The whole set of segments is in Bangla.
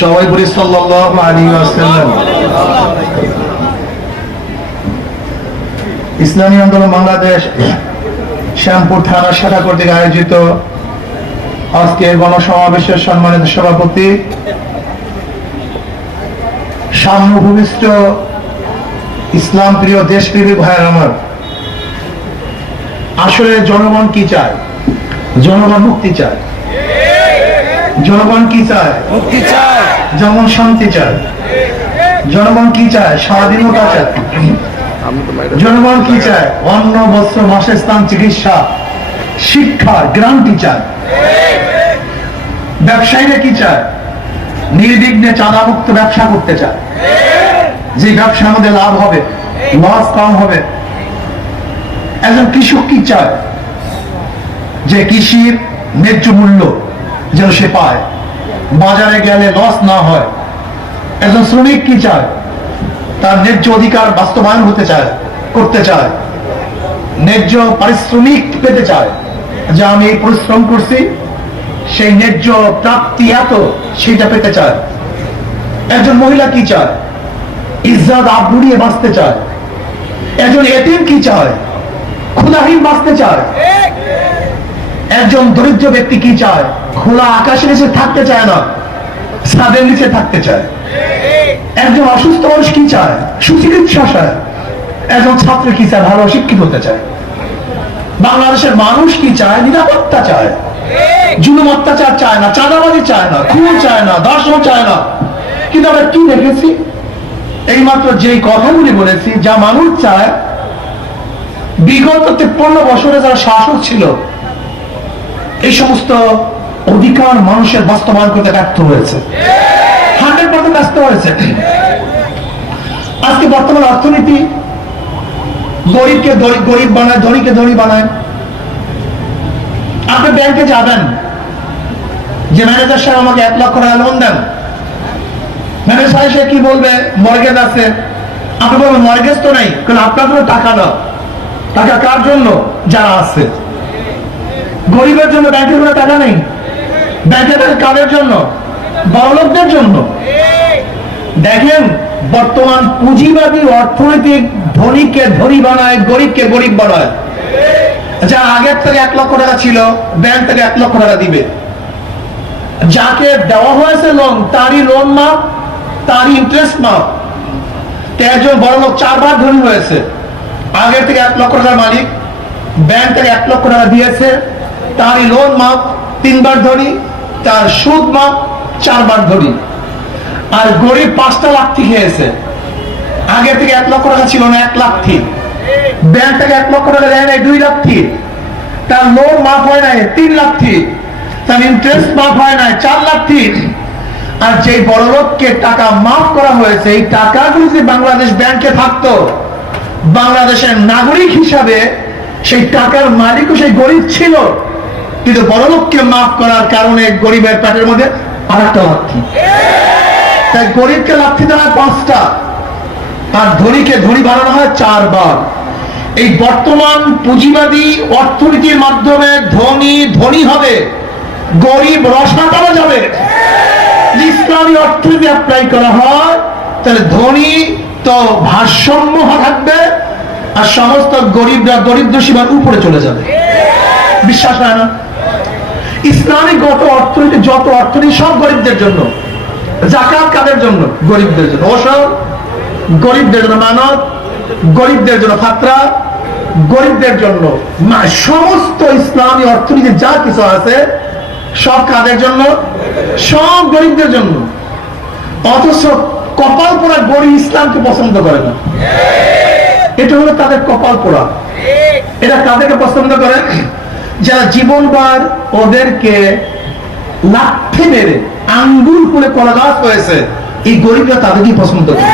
সবাই বলি সাল্লাল্লাহু আলাইহি ওয়াসাল্লাম। ইসলামী আন্দোলন বাংলাদেশ শ্যামপুর থানা শাখা কর্তৃক আয়োজিত আজকের গণসমাবেশের সম্মানিত সভাপতি, সামনে উপবিষ্ট ইসলাম প্রিয় দেশপ্রেমী ভাইয়ের আমার, আসলে জনগণ কি চায়? জনগণ মুক্তি চায়। জনগণ কি চায়? মুক্তি চায়। জনগণ শান্তি চায়। জনগণ কি চায়? স্বাধীনতা চায়। জনগণ কি চায়? অন্ন, বস্ত্র, বাসস্থান, চিকিৎসা, শিক্ষার গ্যারান্টি চায়। ব্যবসায়ীরা কি চায়? নির্বিঘ্নে চাঁদামুক্ত ব্যবসা করতে চায়, যে ব্যবসার মধ্যে লাভ হবে, লস কম হবে। একজন কৃষক কি চায়? যে কৃষির ন্যায্য মূল্য যেন সে পায়, বাজারে গেলে লস না হয়। একজন শ্রমিক কি চায়? তার ন্যায্য অধিকার বাস্তবায়ন করতে চায়, ন্যায্য পারিশ্রমিক পেতে চায়, যে আমি এই পরিশ্রম করছি, সেই ন্যায্য প্রাপ্তি এত, সেটা পেতে চায়। একজন মহিলা কি চায়? ইজ্জত আবরুড়িয়ে বাঁচতে চায়। একজন এতিম কি চায়? ক্ষুধাহীন বাঁচতে চায়। একজন দরিদ্র ব্যক্তি কি চায়? খোলা আকাশের নিচে থাকতে চায় না, ছাদের নিচে থাকতে চায়। একজন অসুস্থ মানুষ কি চায়? সুচিকিৎসা চায়। একজন ছাত্র কি চায়? ভালো শিক্ষিত হতে চায়। বাংলাদেশের মানুষ কি চায়? নিরাপত্তা চায়। জুলুম অত্যাচার চায় না, চাঁদাবাজি চায় না, খুন চায় না, ধর্ষণ চায় না। কিন্তু আমরা কি দেখেছি? এইমাত্র যেই কথাগুলি বলেছি, যা মানুষ চায়, বিগত 53 বছরে যারা শাসক ছিল, এই সমস্ত অধিকার মানুষের বাস্তবায়ন করতে ব্যর্থ হয়েছে। 100% ব্যস্ত হয়েছে। আজকে বর্তমান অর্থনীতি গরিবকে গরিব বানায়, ধনীকে ধনী বানায়। আপনি ব্যাংকে যাবেন, যে ম্যানেজার সাহেব আমাকে 1 লক্ষ টাকা লোন দেন, ম্যানেজার সে কি বলবে? মর্গেজ আছে। আপনি বলবেন মর্গেজ তো নেই, কারণ আপনার কোনো টাকা না। টাকা কার জন্য? যারা আছে। গরিবের জন্য ব্যাংকের কোনো টাকা নেই। ব্যাংকের টাকা কাদের জন্য? বড়লোকদের জন্য। দেখেন, বর্তমান পুঁজিবাদী অর্থনৈতিক ধনীকে ধনী বানায়, গরিবকে গরিব বানায়। যা আগের থেকে 1 লক্ষ টাকা ছিল, ব্যাংক থেকে 1 লক্ষ টাকা দিবে। যাকে দেওয়া হয়েছে লোন, তারই লোন মাপ, তারই ইন্টারেস্ট মাপ। একজন বড় লোক 4 বার ধনী হয়েছে। আগের থেকে 1 লক্ষ টাকার মালিক, ব্যাংক থেকে 1 লক্ষ টাকা দিয়েছে, তারই লোন মাপ 3 বার ধনী, তার সুদ মাপ 4 বার ধনী। আর গরিব 5টা লাথি খেয়েছে। আগের থেকে 1 লক্ষ টাকা ছিল না, 1 লাথি। ব্যাংক থেকে 1 লক্ষ টাকা দেয় নাই, 2 লাথি। তার লোন মাফ হয় নাই, 3 লাথি। তার ইন্টারেস্ট মাফ হয় নাই, 4 লাথি। আর যে বড় লোককে টাকা মাফ করা হয়েছে, এই টাকাগুলো যদি বাংলাদেশ ব্যাংকে থাকতো, বাংলাদেশের নাগরিক হিসাবে সেই টাকার মালিকও সেই গরিব ছিল। কিন্তু বড় লোককে মাফ করার কারণে গরিবের পেটের মধ্যে আরেকটা লাথি। তাই গরিবকে লাথি দেওয়া হয় 5টা, আর ধনীকে ধনী বানানো হয় 4 বার। এই বর্তমান পুঁজিবাদী অর্থনীতির মাধ্যমে ধনী ধনী হবে, গরিব রসা করা যাবে। ইসলামী অর্থনীতি অ্যাপ্লাই করা হয়, তাহলে ধনী তো ভারসাম্য থাকবে, আর সমস্ত গরিবরা দরিদ্র সীমার উপরে চলে যাবে। বিশ্বাস হয় না? ইসলামী অর্থনীতি, যত অর্থনীতি, সব গরিবদের জন্য। যাকাত কাদের জন্য? গরিবদের জন্য। ওসব গরিবদের জন্য মানব, গরিবদের জন্য ফাতরা, গরিবদের জন্য। সমস্ত ইসলামী অর্থনীতি যা কিছু আছে, সব কাদের জন্য? সব গরিবদের জন্য। অথচ কপাল পোড়া গরিব ইসলামকে পছন্দ করে না। এটা হলো তাদের কপাল পোড়া। এরা কাদেরকে পছন্দ করে? যারা জীবনবার ওদেরকে লাঠি মেরে আঙ্গুল ফুলে কলা গাছ হয়েছে, এই গরিবরা তাদেরকেই পছন্দ করে।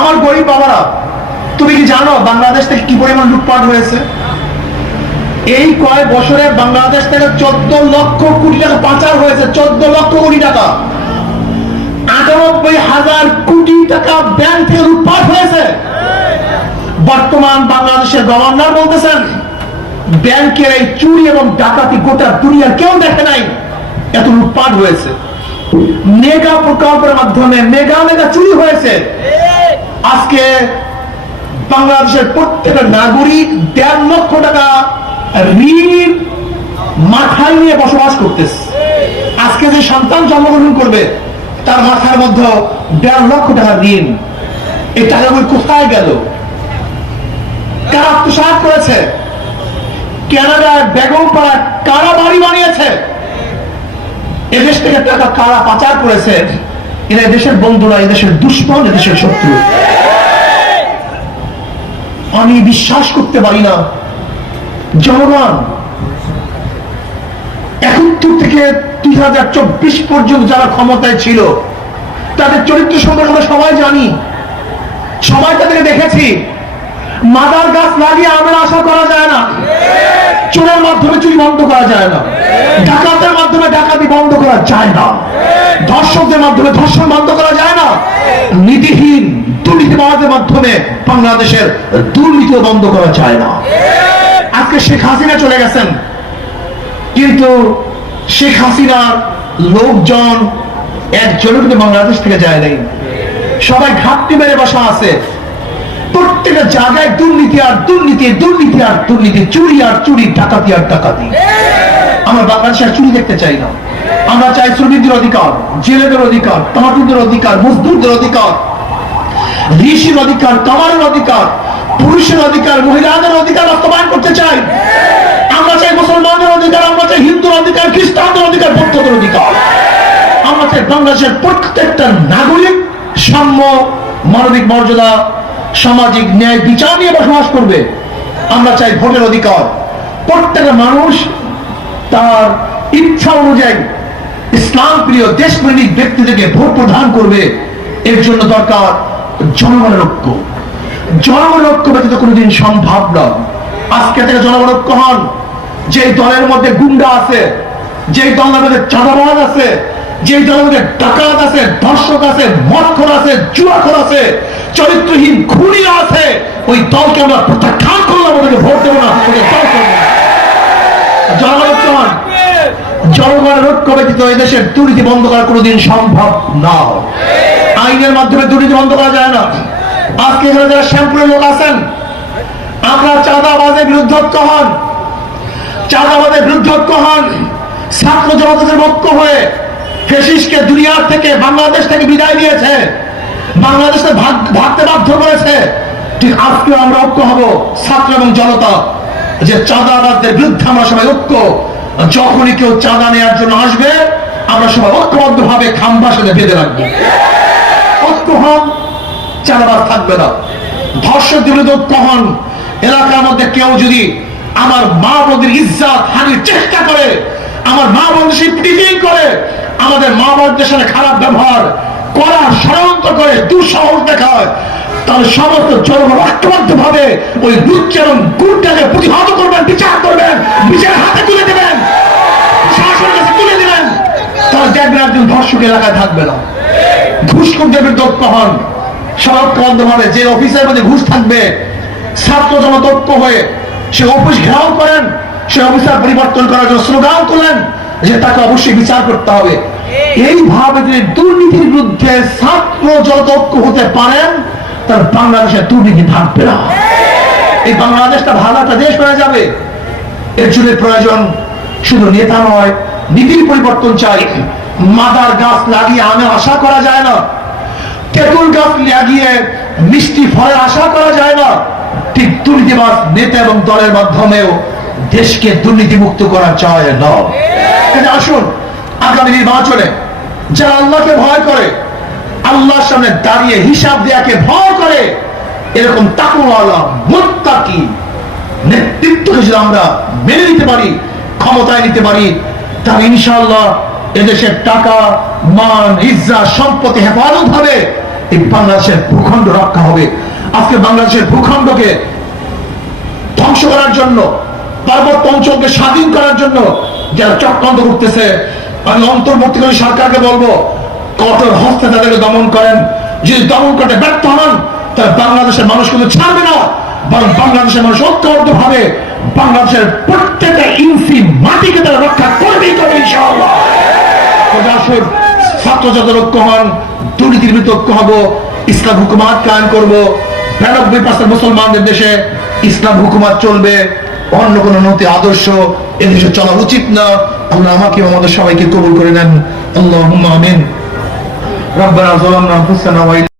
আমার গরিব বাবারা, তুমি কি জানো বাংলাদেশ থেকে কি পরিমাণ লুটপাট হয়েছে? এই কয়েক বছরে বাংলাদেশ থেকে 14 লক্ষ কোটি টাকা পাচার হয়েছে। 14 লক্ষ কোটি টাকা। 98,000 কোটি টাকা ব্যাংক থেকে লুটপাট হয়েছে। বর্তমান বাংলাদেশের গভর্নর বলতেছেন, ব্যাংকের এই চুরি এবং ডাকাতি গোটা দুনিয়ার কেউ দেখে নাই, এত লুটপাট হয়েছে। মেগা প্রকল্পের মাধ্যমে মেগা মেগা চুরি হয়েছে। আজকে বাংলাদেশের প্রত্যেকটা নাগরিক 1.5 লক্ষ টাকা ঋণ মাথায় নিয়ে বসবাস করতেছে। আজকে যে সন্তান জন্মগ্রহণ করবে তার মাথার মধ্যে 1.5 লক্ষ টাকা ঋণ। এই টাকাগুলো কোথায় গেল? কারা আত্মসাৎ করেছে? কানাডায় বেগমপাড়ায় কারা বাড়ি বানিয়েছে? এদেশ থেকে টাকা কারা পাচার করেছে? এরা দেশের বন্ধুরা, এদেশের দুশ্মন, এদেশের শত্রু। আমি বিশ্বাস করতে পারি না জনগণ 71 থেকে 2024 পর্যন্ত যারা ক্ষমতায় ছিল তাদের চরিত্র সম্পর্কে আমরা সবাই জানি, সবাই তাদেরকে দেখেছি। মাদার গাছ লাগিয়ে আমের আশা করা যায় না, চোরের মাধ্যমে চুরি বন্ধ করা যায় না, ডাকাতের মাধ্যমে ডাকাতি বন্ধ করা যায় না, ধর্ষকদের মাধ্যমে ধর্ষণ বন্ধ করা যায় না, নীতিহীন দুর্নীতিবাজের মাধ্যমে বাংলাদেশের দুর্নীতিও বন্ধ করা যায় না। আজকে শেখ হাসিনা চলে গেছেন, কিন্তু শেখ হাসিনার লোকজন একজনও কিন্তু বাংলাদেশ থেকে যায় নাই। সবাই ঘাটতি মেরে বসা আছে। প্রত্যেকটা জায়গায় দুর্নীতি আর দুর্নীতি, দুর্নীতি আর দুর্নীতি, চুরি আর চুরি, ডাকাতি আর ডাকাতি। আমরা বাংলাদেশের চুরি দেখতে চাই না। আমরা চাই শ্রমিকদের অধিকার, জেলেদের অধিকার, তাঁতিদের অধিকার, মজদুরদের অধিকার, ঋষির অধিকার, কামারের অধিকার, পুরুষের অধিকার, মহিলাদের অধিকার বাস্তবায়ন করতে চাই। আমরা চাই মুসলমানদের অধিকার, আমরা চাই হিন্দুর অধিকার, খ্রিস্টানদের অধিকার, বৌদ্ধদের অধিকার। আমরা চাই বাংলাদেশের প্রত্যেকটা নাগরিক সাম্য, মানবিক মর্যাদা, সামাজিক ন্যায় বিচার নিয়ে বসবাস করবে। আমরা চাই ভোটের অধিকার। প্রত্যেকটা মানুষ তার ইচ্ছা অনুযায়ী ইসলাম প্রিয় দেশপ্রেমিক ব্যক্তি থেকে ভোট প্রদান করবে। এর জন্য দরকার জনগণের ঐক্য। জনগণের ঐক্য ব্যতীত কোনোদিন সম্ভব নয়। আজকে থেকে জনগণ ঐক্য হন। যে দলের মধ্যে গুন্ডা আছে, যে দলের মধ্যে চাঁদাবাজ আছে, যে দলের মধ্যে ডাকাত আছে, ধর্ষক আছে, মদখোর আছে, জুয়াখোর আছে, চরিত্রহীন খুনি আছে, ওই দলকে আমরা প্রত্যাখ্যান করলাম, ওদেরকে ভোট দেবো না, ওদের দল করবো না। জনগণ ঐক্য হন। জনগণের ঐক্য ব্যতীত এই দেশের দুর্নীতি বন্ধ করা কোনোদিন সম্ভব না। আইনের মাধ্যমে দুর্নীতি বন্ধ করা যায় না। আজকে এখানে যারা শ্যামপুরের লোক আছেন, আমরা চাঁদাবাজের বিরুদ্ধে ঐক্য হন। চাঁদাবাজের বিরুদ্ধে ঐক্য হন। ছাত্র জনতাদের ঐক্য হয়ে ফ্যাসিস্টকে দুনিয়ার থেকে, বাংলাদেশ থেকে বিদায় দিয়েছে, বাংলাদেশে ভাগতে বাধ্য করেছে। ঠিক আজকে আমরা ঐক্য হব ছাত্র এবং জনতা, যে চাঁদাবাজদের বিরুদ্ধে আমরা সবাই ঐক্য। যখনই কেউ চাঁদা নেওয়ার জন্য আসবে, আমরা সবাই ঐক্যবদ্ধ ভাবে খাম্বার সাথে বেঁধে রাখবো। ঐক্য হন, চাঁদাবাজ থাকবে না। ধর্ষকদের বিরুদ্ধে ঐক্য হন। এলাকার মধ্যে কেউ যদি আমার মা বোনদের ইজ্জত হানির চেষ্টা করে, আমার মা বোনদের প্রিটিং করে, আমাদের মা বোনদের সাথে খারাপ ব্যবহার করার ষড়যন্ত্র করে, দুঃসাহস দেখায়, তাহলে সমস্ত জনগণ ঐক্যবদ্ধ ভাবে ওই লুচ্চা এবং গুন্ডাকে প্রতিহত করবেন, বিচার করবেন, বিচার হাতে তুলে দেবেন, শাসনের কাছে তুলে দেবেন। তাহলে দেখবেন একজন ধর্ষক এলাকায় থাকবে না। ঘুষখোরদের বিরুদ্ধে ঐক্য হন। সব ঐক্যবদ্ধ ভাবে যে অফিসের মধ্যে ঘুষ থাকবে, ছাত্র জনতা ঐক্য হয়ে সে অফিস ঘেরাও করেন, সে অফিসার পরিবর্তন করার জন্য স্লোগান তোলেন যে তাকে অবশ্যই বিচার করতে হবে। এইভাবে যদি দুর্নীতির বিরুদ্ধে ছাত্র জনতা ঐক্য হতে পারেন, তার বাংলাদেশের দুর্নীতি থাকবে না। এই বাংলাদেশটা ভালো একটা দেশ হয়ে যাবে। এর জন্য প্রয়োজন শুধু নেতা নয়, নীতির পরিবর্তন চাই। মাদার গাছ লাগিয়ে আমের আশা করা যায় না, তেঁতুল গাছ লাগিয়ে মিষ্টি ফলের আশা করা যায় না। ঠিক দুর্নীতিবাজ নেতা এবং দলের মাধ্যমেও দেশকে দুর্নীতি মুক্ত করা চায় না। আসুন আগামী নির্বাচনে যারা আল্লাহকে ভয় করে, আল্লাহর সামনে দাঁড়িয়ে হিসাব দেয়াকে ভয় করে, এরকম তাকওয়ালা মুত্তাকি নেতৃত্বকে যদি আমরা মেনে নিতে পারি, ক্ষমতায় নিতে পারি, তাহলে ইনশাআল্লাহ এদেশের টাকা, মান, ইজ্জত, সম্পত্তি হেফাজত হবে। এই বাংলাদেশের ভূখণ্ড রক্ষা হবে। আজকে বাংলাদেশের ভূখণ্ডকে ধ্বংস করার জন্য, পার্বত্য অঞ্চলকে স্বাধীন করার জন্য যারা চক্রান্ত করতেছে, আমি অন্তর্বর্তীকালীন সরকারকে বলবো কঠোর হস্তে তাদেরকে দমন করেন। যদি দমন করতে ব্যর্থ হন, তাহলে বাংলাদেশের মানুষ কিন্তু ছাড়বে না, বরং বাংলাদেশের মানুষ ঐক্যবদ্ধ ভাবে বাংলাদেশের প্রত্যেকটা ইঞ্চি মাটিকে তারা রক্ষা করবেই করবে ইনশাআল্লাহ। আসুন ছাত্র যাদের ঐক্য হন, দুর্নীতির বিরুদ্ধে ঐক্য হবো, ইসলাম হুকুমাত কায়েম করবো। 92% মুসলমানদের দেশে ইসলাম হুকুমাত চলবে, অন্য কোন নতি আদর্শ এদেশে চলা উচিত না। আল্লাহ আমাকে আমাদের সবাইকে কবুল করে নেন। আল্লাহুম্মা আমিন। রব্বানা যালামনা আনফুসানা ওয়া